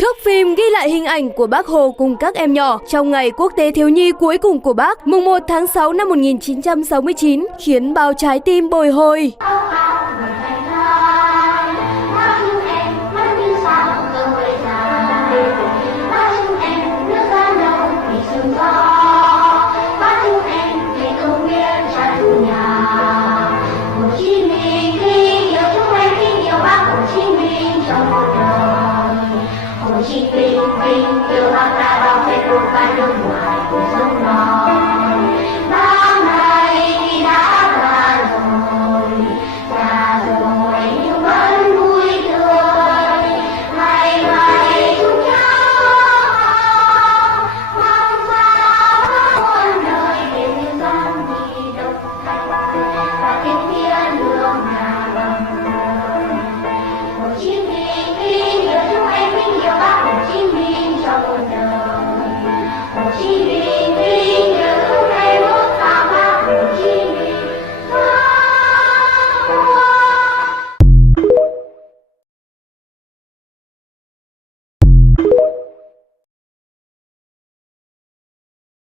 Thước phim ghi lại hình ảnh của Bác Hồ cùng các em nhỏ trong ngày Quốc tế Thiếu nhi cuối cùng của Bác, mùng 1 tháng 6 năm 1969, khiến bao trái tim bồi hồi. Yêu Bác đã bảo vệ cuộc đời nước ngoài cuộc sống đó.